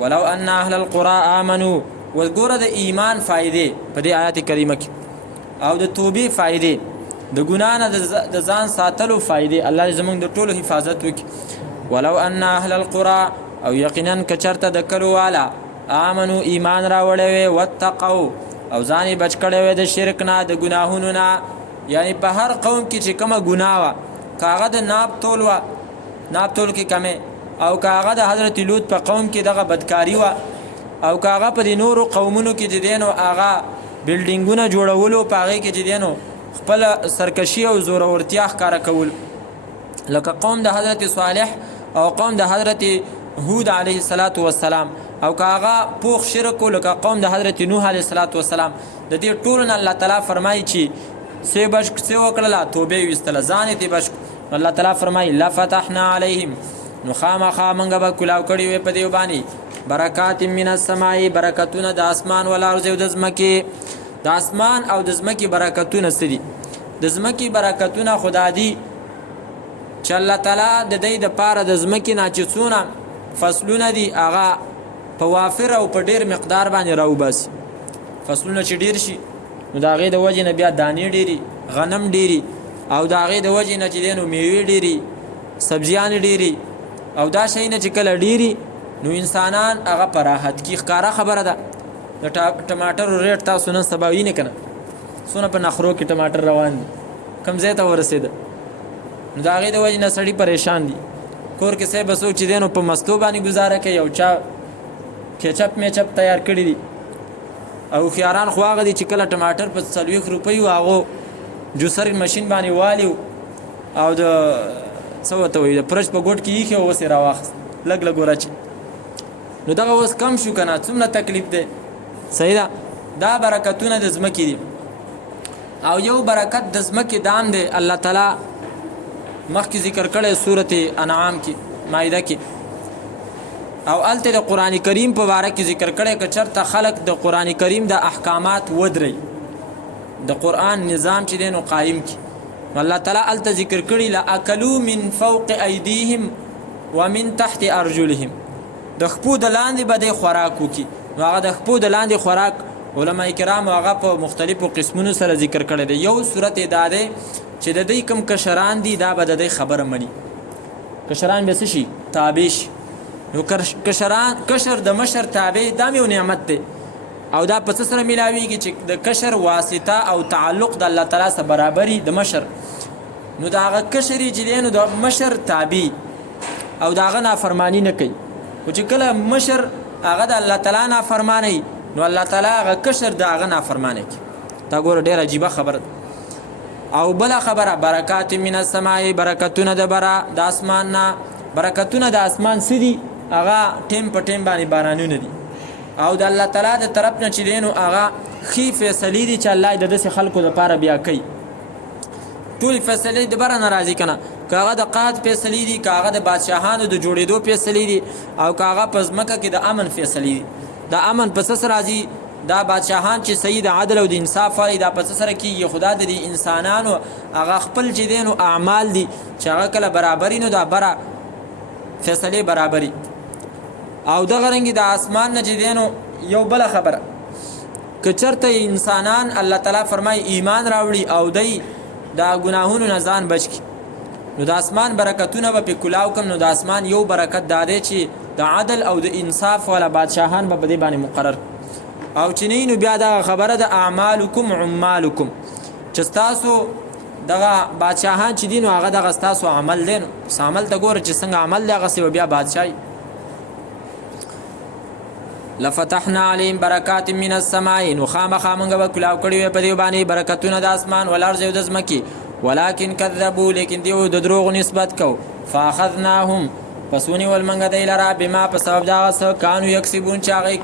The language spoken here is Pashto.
ولو ان اهل القرى آمنوا. وګوره د ایمان فائدې په دې آیات کریمه کې او د توبې فائدې د ګناه نه د ځان ساتلو فائدې. الله زموږ د ټولو حفاظت وکړي. ولو ان اهل القرى او یقینا کچرته د کلو والا آمنو ایمان راوړی وي واتقوا او ځان بچ کړی وي د شرک نه د ګناهونو نه. یعنی په هر قوم کې چې کومه ګناه وه کاغه د ناب تول وه ناب تول کې کمې او کاغه د حضرت لوط په قوم کې دغه بدکاری وه او کاغه په د نورو قومونو کې چې دی نو هغه بلډینګونه جوړولو په هغې کې چې دی نو خپل سرکشي او زورورتیا ښکاره کول لکه قوم د حضرت صالح او قوم د حضرت هود علیه السلام او کاغه پوخ شرک لکه قوم د حضرت نوح علیه السلام. د دې ټولو نه الله تعالی فرمایي چې سی بشک سی وکړله توبه یې ویستله ځان یې بشک. الله تعالی فرمایي لفتحنا علیهم نو خامخا موږ به کلاو کړي وي په دې باندې برکات من السماء برکتونه د اسمان والارض او د ځمکې. د اسمان او د ځمکې برکتونه څه دي؟ د ځمکې برکتونه خدا دي چې الله تعالی د دې دپاره د ځمکې نه چې څونه فصلونه دي هغه په وافر او په ډیر مقدار باندې راوباسي. فصلونه چې ډیر شي نو د هغې د وجې نه بیا دانې ډیري غنم ډیري او د هغې د وجې نه چې دی نو میوې ډیري سبزیان ډیري او دا شیونه چې کله ډیري نو انسانان هغه په راحت کې ښکاره خبره ده. د ټماټرو ریټ تاسو نن سبا وینئ که نه څونه په نخرو کې ټماټر روان دي کوم ځای ته ورسېده نو د هغې د وجې نه سړي پریشان دي. کور کې صاحب څوک چې دی نو په مستو باندې ګزاره کوي او چا کیچپ میچپ تیار کړي دي او خیاران خو هغه دي چې کله ټماټر په 40 روپۍ و هغو جوسر ماشین باندې والیو او د څه ورته وایي د فرج په ګوټ کې ایښې او اوس یې راواخیست لږ لږ ورچې. نو دغه اوس کم شو که نه څومره تکلیف دی. صحیح ده. دا برکتونه د ځمکې دي او یو برکت د ځمکې دام دی الله تعالی مخکې ذکر کړی صورت انعام کې مایده کې او هلته د قرآن کریم په باره کې ذکر کړی که چېرته خلک د قرآن کریم د احکامات ودرئ د قرآن نظام چې دی نو قایم کړي. الله تعالی هلته ذکر کړي لاکلوا من فوق ایدیهم ومن تحت ارجلهم. د خپو د لاندې به دی خوراک وکړي. نو هغه د خپو د لاندې خوراک علما کرام هغه په مختلفو قسمونو سره ذکر کړی دی. یو صورت یې دا دی چې د دوی کوم کشران دي دا به د دوی خبره مني. کشران به څه شي؟ تابع شي. نو کشر د مشر تابع دا یو نعمت دی او دا په څه سره میلاویږي چې د کشر واسطه او تعلق د الله تعالی سره برابري د مشر. نو د هغه کشر چې دی نو د مشر تابع او د هغه نافرمانی نه کوي. خو چې کله مشر هغه د الله تعالی نافرمانی نو الله تعالی هغه کشر د هغه نافرمانی کوي. دا ګوره ډېره عجیبه خبره ده. او بله خبره برکات من السماء برکتونه د بره د اسمان نه. برکتونه د اسمان څه دي؟ هغه ټیم په ټیم باندې بارانونه دي او د الله تعالی د طرف نه چې دی نو هغه ښې فیصلې دي چې الله یې د داسې خلکو دپاره بیا کوي. ټولې فیصلې د بره نه راځي که نه که هغه د قحط فیصلې دي که هغه د بادشاهانو د جوړېدو فیصلې دي او که هغه په ځمکه کې د امن فیصلې دي. د امن په څه سره راځي؟ دا بادشاهان چې صحیح د عدل او د انصاف والی دا په څه سره کېږي؟ خو دا د دې انسانانو هغه خپل چې دی نو اعمال دي چې هغه کله برابري نو دا بره فیصلې برابري. او دغه رنګې د اسمان نه چې دی نو یو بله خبره که چېرته انسانان الله تعالی فرمایي ایمان راوړي او دی د ګناهونو نه ځان بچ کړي نو د اسمان برکتونه به پې کلاو کم. نو د اسمان یو برکت دا دی چې د عدل او د انصاف والا بادشاهان به په دې باندې مقرر او چې نه نو بیا دغه خبره د اعمالکم عمالکم چې ستاسو دغه بادشاهان چې دي نو هغه دغه ستاسو عمل دی. نو عمل ته ګوره چې څنګه عمل دی هغسې به بیا بادشاهي. لفتحنا علیهم برکات من السماء نو خامخا موږ به کلاو کړي وي په دې باندې برکتونه د اسمان والارض او د ځمکې ولکن کذبوا لیکن دیو د دروغ نسبت کو فاخذناهم پس ونیول موږ دی لره بما په سبب د هغه څه کانو یکسبون چې هغوی